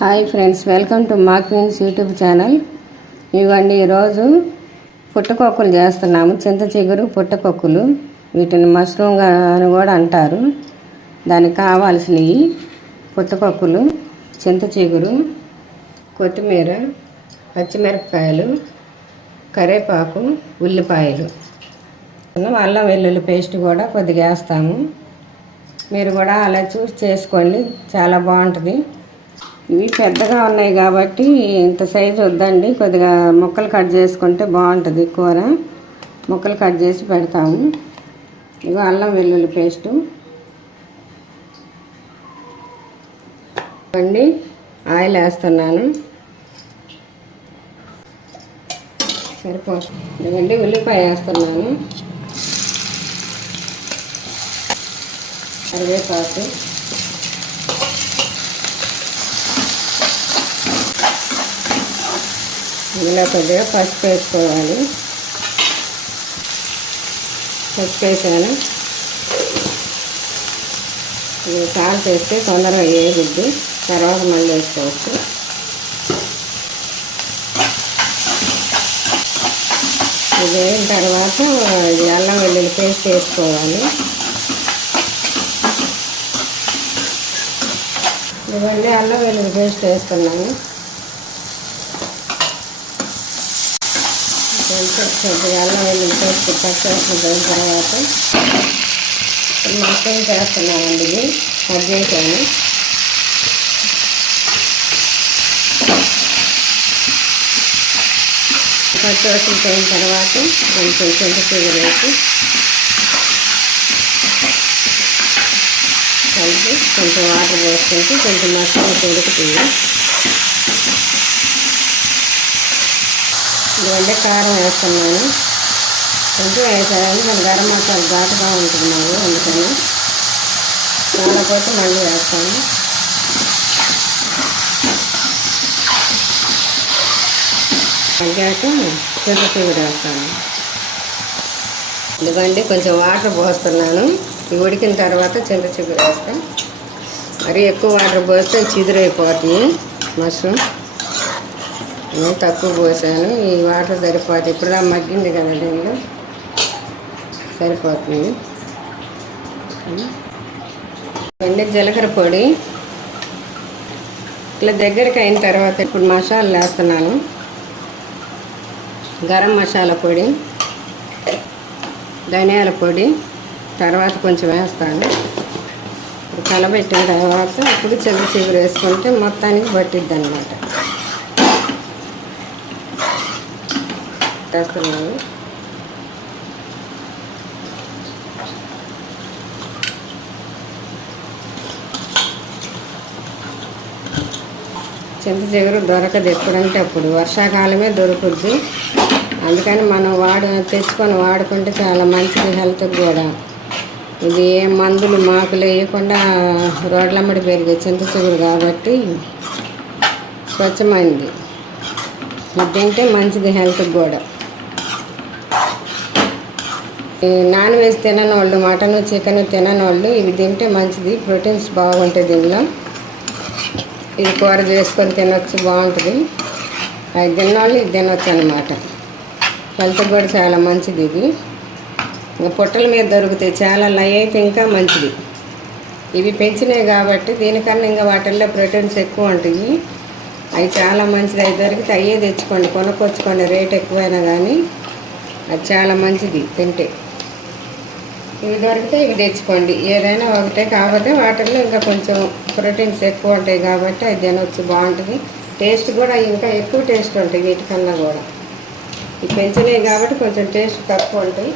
Hi friends welcome to మా queens YouTube channel. ఇవ్వండి ఈరోజు పుట్టకొక్కులు చేస్తున్నాము చింత చిగురు పుట్టకొక్కులు. వీటిని మష్రూమ్ అని కూడా అంటారు. దానికి కావాల్సినవి పుట్టకొక్కులు చింత చిగురు కొత్తిమీర పచ్చిమిరపకాయలు కరివేపాకు ఉల్లిపాయలు. అల్లం వెల్లుల్లి పేస్ట్ కూడా కొద్దిగా వేస్తాము. మీరు కూడా అలా చూసి చేసుకోండి చాలా బాగుంటుంది. ఇవి పెద్దగా ఉన్నాయి కాబట్టి ఇంత సైజు వద్దండి. కొద్దిగా ముక్కలు కట్ చేసుకుంటే బాగుంటుంది కూర. ముక్కలు కట్ చేసి పెడతాము. ఇవి అల్లం వెల్లుల్లి పేస్టు. అండి ఆయిల్ వేస్తున్నాను. సరిపోతుంది. ఉల్లిపాయ వేస్తున్నాను. కరివేపాకు. ఇందులో కొద్దిగా పసుపు వేసుకోవాలి. పసుపు వేసాను. ఇది సాల్ట్ వేస్తే తొందరగా వేయద్దు తర్వాత మళ్ళీ వేసుకోవచ్చు. ఇది వేయిన తర్వాత ఇది అల్లం వెల్లుల్లి పేస్ట్ వేసుకోవాలి. ఇవన్నీ అల్లం వెల్లుల్లి పేస్ట్ వేస్తున్నాను. కొంచెం కొద్దిగా అల్లం వెల్లుల్లి పేస్ట్ పచ్చివాసన పోయిన తర్వాత మొత్తం చేస్తున్నానండి ఇది కట్ చేశాను పచ్చివాసన పోయిన తర్వాత కొంచెం చింతపూడి వేసి కలిపి కొంచెం వాటర్ పోసుకుంటూ కొంచెం మసాలా ఉడుకుతుంది ఇదివంటే కారం వేస్తున్నాను. కొంచెం వేసాను మన గరం మసాలా ఘాటుగా ఉంటున్నాము అందుకని కాకపోతే మళ్ళీ వేస్తాను. తగ్గాక కూడా వేస్తాను. ఇదిగోండి కొంచెం వాటర్ పోస్తున్నాను. ఉడికిన తర్వాత చింత చిగురు వేస్తాం. మరి ఎక్కువ వాటర్ పోస్తే చిదురైపోతాయి మష్రూమ్. నేను తక్కువ పోసాను. ఈ వాటర్ సరిపోతుంది ఇప్పుడు మగ్గింది కదా దీనిలో. సరిపోతుంది. వెండి జీలకర్ర పొడి. ఇట్లా దగ్గరికి అయిన తర్వాత ఇప్పుడు మసాలా వేస్తున్నాను. గరం మసాలా పొడి ధనియాల పొడి తర్వాత కొంచెం వేస్తాను. కలబెట్టిన తర్వాత అప్పుడు చెల్లి చిగురు వేసుకుంటే మొత్తానికి పట్టిద్ది అనమాట పెట్టేస్తున్నాను. చింత చిగురు దొరకదు ఎప్పుడంటే అప్పుడు వర్షాకాలమే దొరుకుద్ది. అందుకని మనం వాడు తెచ్చుకొని వాడుకుంటే చాలా మంచిది హెల్త్కి కూడా. ఇది ఏ మందులు మాకు లేకుండా రోడ్లమ్మడి పెరిగే చింత చిగురు కాబట్టి స్వచ్ఛమైనది ఇది తింటే మంచిది హెల్త్కి కూడా. నాన్ వెజ్ తినని వాళ్ళు మటన్ చికెన్ తినని వాళ్ళు ఇవి తింటే మంచిది ప్రోటీన్స్ బాగుంటాయి దీనిలో ఇది కూర చేసుకొని తినొచ్చు బాగుంటుంది. అది తిన్నవాళ్ళు ఇది తినొచ్చు అనమాట హెల్త్ కూడా చాలా మంచిది ఇది. ఇంకా మీద దొరుకుతాయి చాలా లై అయితే ఇంకా మంచిది. ఇవి పెంచినాయి కాబట్టి దీనికన్నా ఇంకా వాటిల్లో ప్రోటీన్స్ ఎక్కువ ఉంటాయి. అవి చాలా మంచిది అవి దొరికితే అయ్యే తెచ్చుకోండి కొనుక్కొచ్చుకోండి రేట్ ఎక్కువైనా కానీ. అది చాలా మంచిది తింటే. ఇవి దొరికితే ఇవి తెచ్చుకోండి. ఏదైనా ఒకటే కాకపోతే వాటిల్లో ఇంకా కొంచెం ప్రోటీన్స్ ఎక్కువ ఉంటాయి కాబట్టి అది తినొచ్చు బాగుంటుంది. టేస్ట్ కూడా ఇంకా ఎక్కువ టేస్ట్ ఉంటాయి వీటికన్నా కూడా. ఇవి పెంచినాయి కాబట్టి కొంచెం టేస్ట్ తక్కువ ఉంటాయి.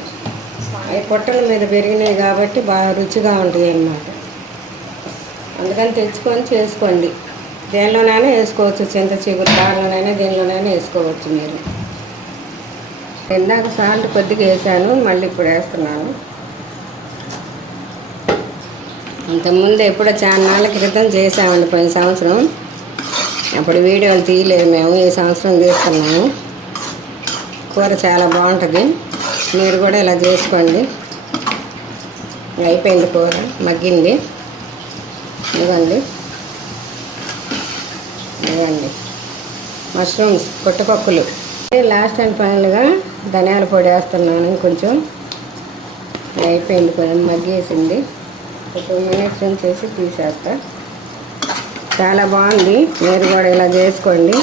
అవి పొట్టల మీద పెరిగినాయి కాబట్టి బాగా రుచిగా ఉంటాయి అన్నమాట. అందుకని తెచ్చుకొని చేసుకోండి. దేనిలోనైనా వేసుకోవచ్చు. చింత చిగురు దానిలోనైనా దేనిలోనైనా వేసుకోవచ్చు మీరు. ఇందాక సాల్ట్ కొద్దిగా వేసాను మళ్ళీ ఇప్పుడు వేస్తున్నాను. అంతకుముందు ఎప్పుడో చాలా నాళ్ళ క్రితం చేసామండి పోయిన సంవత్సరం. అప్పుడు వీడియోలు తీయలేదు మేము ఈ సంవత్సరం చేస్తున్నాము. కూర చాలా బాగుంటుంది. మీరు కూడా ఇలా చేసుకోండి. అయిపోయింది కూర మగ్గింది. ఇవ్వండి ఇవ్వండి మష్రూమ్స్ పుట్టపప్పులు. లాస్ట్ అండ్ ఫైనల్గా ధనియాల పొడి వేస్తున్నాను కొంచెం అయిపోయింది కొంచెం మగ్గేసింది. ఒక టూ మినిట్స్ ఉంచేసి తీసేస్తా. చాలా బాగుంది. మీరు కూడా ఇలా చేసుకోండి.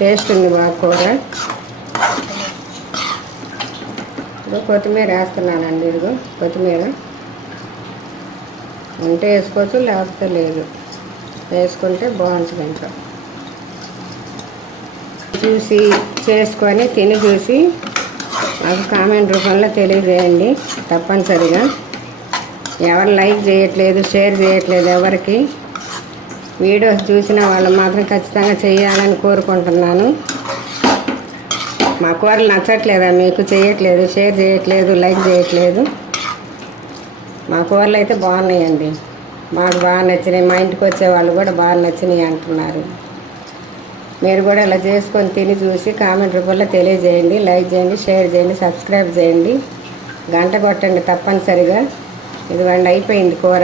టేస్ట్ ఉంది బాగా కూర. ఇప్పుడు కొత్తిమీర వేస్తున్నానండి ఇదిగో కొత్తిమీర. ఉంటే వేసుకోవచ్చు లేకపోతే లేదు. వేసుకుంటే బాగుంటుంది ఇంకా చూసి చేసుకొని తిని చూసి నాకు కామెంట్ రూపంలో తెలియజేయండి తప్పనిసరిగా. ఎవరు లైక్ చేయట్లేదు షేర్ చేయట్లేదు ఎవరికి. వీడియోస్ చూసిన వాళ్ళు మాత్రం ఖచ్చితంగా చేయాలని కోరుకుంటున్నాను. మా కూరలు నచ్చట్లేదా? మీకు చేయట్లేదు షేర్ చేయట్లేదు లైక్ చేయట్లేదు. మా కూరలు అయితే బాగున్నాయండి. మాకు బాగా నచ్చినాయి. మా ఇంటికి వచ్చే వాళ్ళు కూడా బాగా నచ్చినాయి అంటున్నారు. మీరు కూడా ఇలా చేసుకొని తిని చూసి కామెంట్ రూపంలో తెలియజేయండి లైక్ చేయండి షేర్ చేయండి సబ్స్క్రైబ్ చేయండి. గంట కొట్టండి తప్పనిసరిగా. ఇదిగోండి అయిపోయింది కూర